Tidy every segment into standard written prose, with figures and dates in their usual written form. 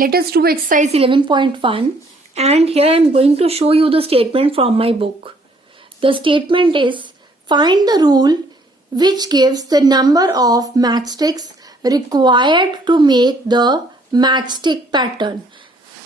Let us do exercise 11.1, and here I am going to show you the statement from my book. The statement is, find the rule which gives the number of matchsticks required to make the matchstick pattern.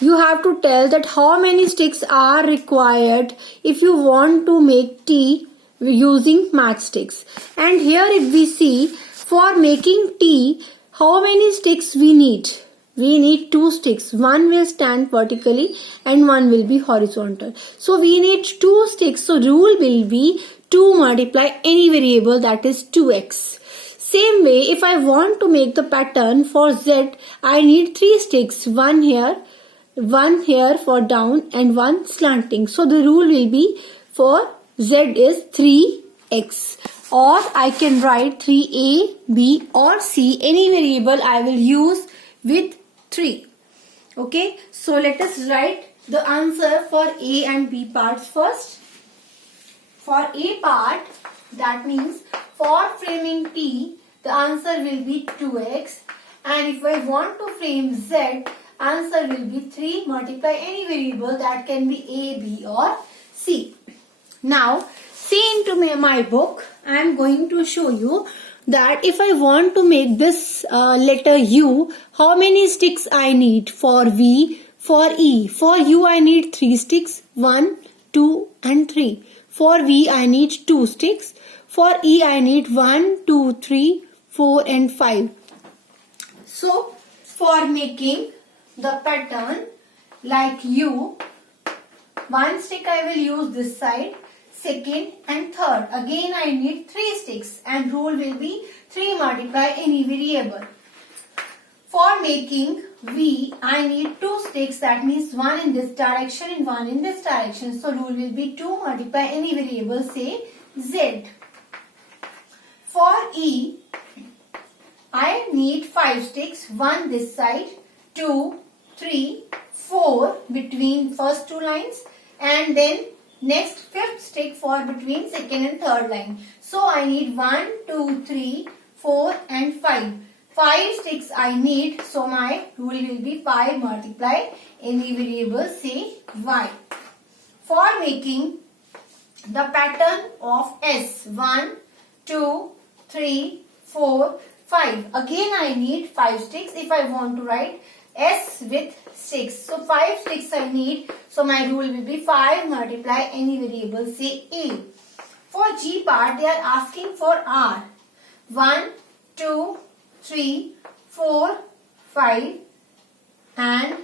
You have to tell that how many sticks are required if you want to make tea using matchsticks. And here if we see, for making tea, how many sticks we need? We need 2 sticks. One will stand vertically and one will be horizontal. So we need 2 sticks. So rule will be 2 multiply any variable, that is 2x. Same way, if I want to make the pattern for Z, I need 3 sticks. One here for down and one slanting. So the rule will be for Z is 3x. Or I can write 3a, b or c. Any variable I will use with 3. Okay, so let us write the answer for A and B parts first. For A part, that means for framing T, the answer will be 2x. And if I want to frame Z, answer will be 3 multiply any variable, that can be A, B or C. Now, see into my book, I am going to show you that if I want to make this letter U, how many sticks I need for V, for E. For U I need 3 sticks, 1, 2 and 3. For V I need 2 sticks. For E I need 1, 2, 3, 4 and 5. So for making the pattern like U, 1 stick I will use this side, second and third. Again I need 3 sticks and rule will be 3 multiply any variable. For making V, I need 2 sticks, that means 1 in this direction and 1 in this direction. So rule will be 2 multiply any variable, say Z. For E, I need 5 sticks, 1 this side, 2, 3, 4 between first 2 lines and then next 5th stick for between second and third line. So I need 1, 2, 3, 4 and 5. 5 sticks I need. So my rule will be 5 multiply any variable, say Y. For making the pattern of S, 1, 2, 3, 4, 5. Again I need 5 sticks if I want to write S with 6. So 5 sticks I need. So my rule will be 5 multiply any variable, say A. For G part, they are asking for R. 1, 2, 3, 4, 5 and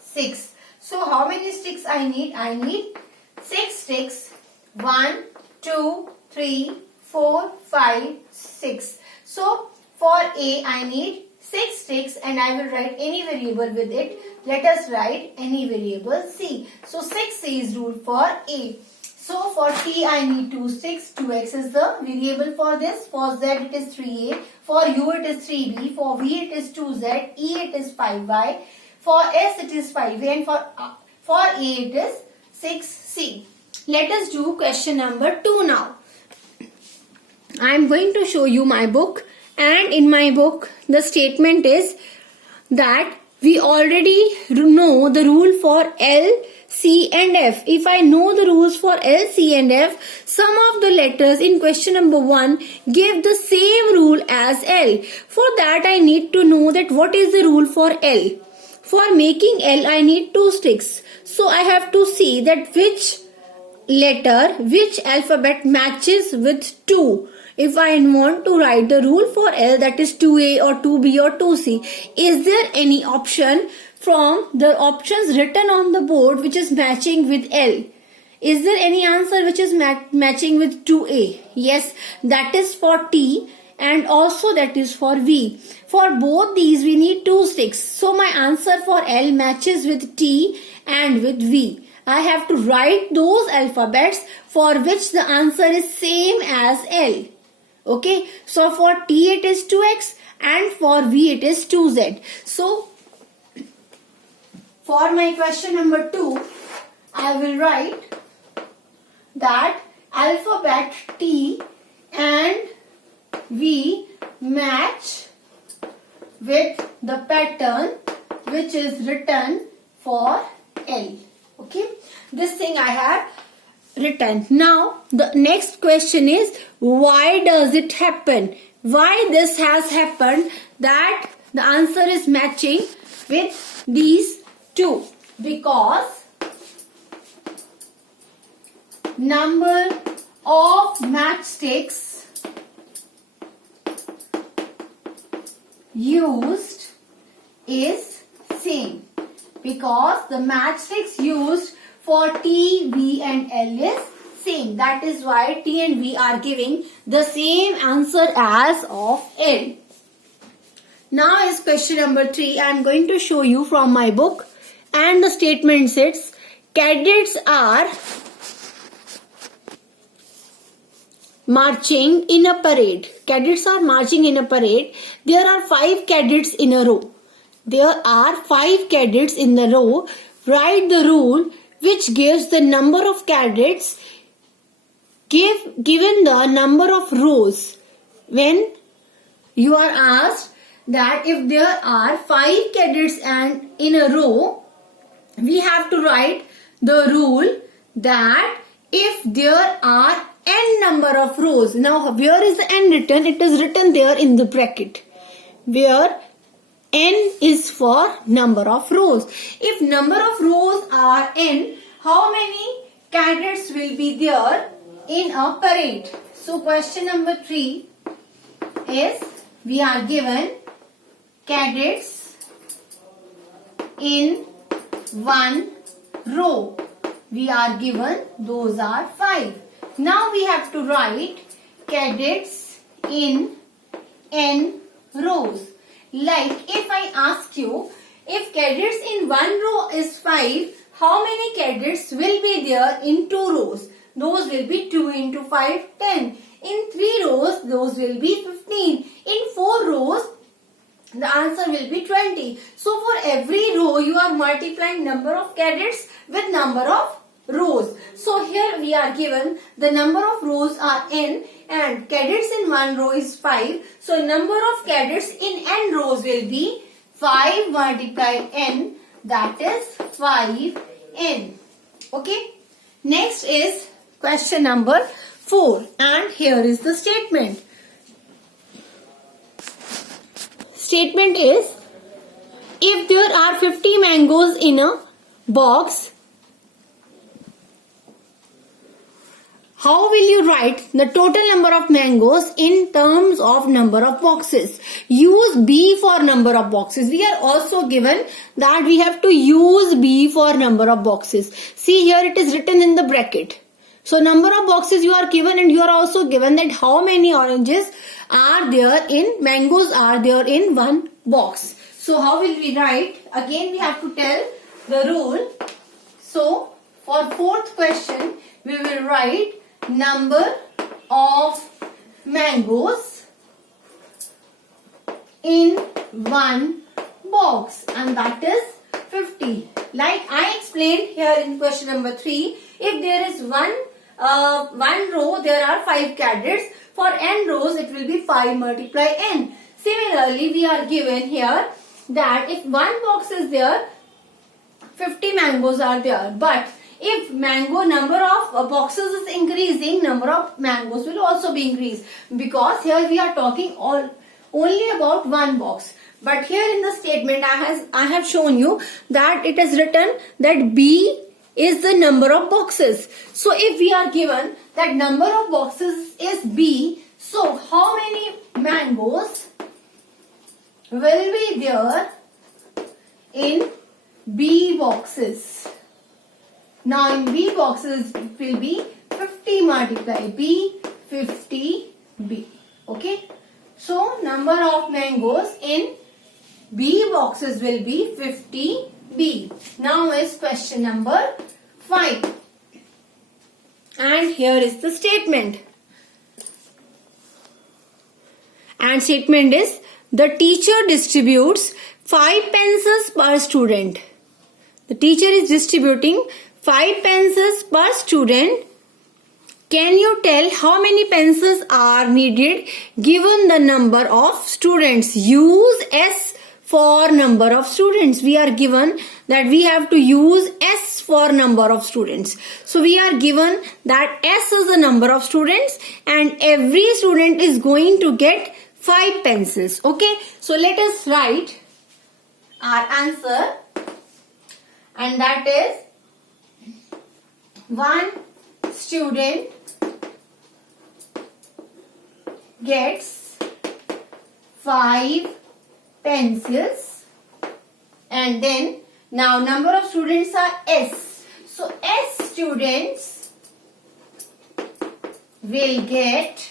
6. So how many sticks I need? I need 6 sticks. 1, 2, 3, 4, 5, 6. So for A I need 6 sticks and I will write any variable with it. Let us write any variable C. So 6 is rule for A. So for T I need 2 sticks. 2x is the variable for this. For Z it is 3a. For U it is 3b. For V it is 2z. E it is 5y. For S it is 5a. And for A it is 6c. Let us do question number 2 now. I am going to show you my book. And in my book, the statement is that we already know the rule for L, C and F. If I know the rules for L, C and F, some of the letters in question number 1 give the same rule as L. For that I need to know that what is the rule for L. For making L, I need 2 sticks. So I have to see that which letter, which alphabet matches with 2. If I want to write the rule for L, that is 2A or 2B or 2C, is there any option from the options written on the board which is matching with L? Is there any answer which is matching with 2A? Yes, that is for T and also that is for V. For both these we need 2 sticks. So my answer for L matches with T and with V. I have to write those alphabets for which the answer is same as L. Okay, so for T it is 2x and for V it is 2z. So for my question number 2, I will write that alphabet T and V match with the pattern which is written for L. Okay, this thing I have written. Now the next question is, why does it happen? Why this has happened? That the answer is matching with these two, because number of matchsticks used is same, because the matchsticks used for T, V and L is same. That is why T and V are giving the same answer as of L. Now is question number 3. I am going to show you from my book, and the statement says cadets are marching in a parade. Cadets are marching in a parade. There are 5 cadets in a row. There are 5 cadets in the row. Write the rule which gives the number of cadets given the number of rows. When you are asked that if there are 5 cadets and in a row, we have to write the rule that if there are n number of rows. Now where is the n written? It is written there in the bracket, where n is for number of rows. If number of rows are n, how many cadets will be there in a parade? So question number 3 is, we are given cadets in one row. We are given those are 5. Now we have to write cadets in n rows. Like if I ask you, if cadets in one row is 5, how many cadets will be there in 2 rows? Those will be 2 into 5, 10. In 3 rows, those will be 15. In 4 rows, the answer will be 20. So for every row, you are multiplying number of cadets with number of rows. So here we are given the number of rows are n and cadets in one row is 5. So number of cadets in n rows will be 5 multiplied n, that is 5n. Okay. Next is question number 4, and here is the statement. Statement is, if there are 50 mangoes in a box, how will you write the total number of mangoes in terms of number of boxes? Use B for number of boxes. We are also given that we have to use B for number of boxes. See here it is written in the bracket. So number of boxes you are given, and you are also given that how many oranges are there in, mangoes are there in one box. So how will we write? Again we have to tell the rule. So for 4th question we will write number of mangoes in one box, and that is 50. Like I explained here in question number 3, if there is one row, there are 5 cadets. For n rows, it will be 5 multiply n. Similarly, we are given here that if one box is there, 50 mangoes are there. But if mango number of boxes is increasing, number of mangoes will also be increased, because here we are talking only about one box. But here in the statement I have shown you that it is written that B is the number of boxes. So if we are given that number of boxes is B, so how many mangoes will be there in B boxes? Now in B boxes it will be 50 multiply B, 50B. Okay. So number of mangoes in B boxes will be 50B. Now is question number 5. And here is the statement. And statement is, the teacher distributes 5 pencils per student. The teacher is distributing 5 pencils per student. Can you tell how many pencils are needed given the number of students? Use S for number of students. We are given that we have to use S for number of students. So we are given that S is the number of students and every student is going to get 5 pencils. Okay, so let us write our answer, and that is one student gets 5 pencils, and then now number of students are S. So S students will get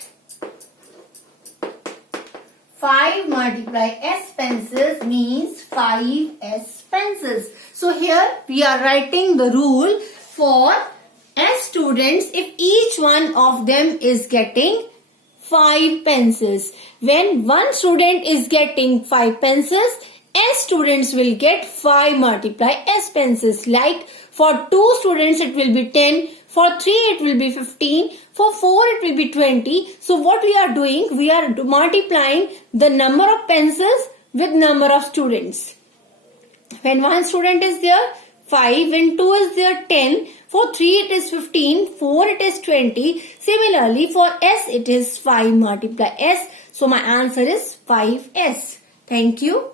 5 multiply S pencils means 5 S pencils. So here we are writing the rule for S students if each one of them is getting 5 pencils. When one student is getting 5 pencils, S students will get 5 multiply S pencils. Like for 2 students it will be 10, for 3 it will be 15, for 4 it will be 20. So what we are doing, we are multiplying the number of pencils with number of students. When one student is there, 5, when 2 is there, 10, for 3 it is 15, 4 it is 20. Similarly for S it is 5 multiply S. So my answer is 5S. Thank you.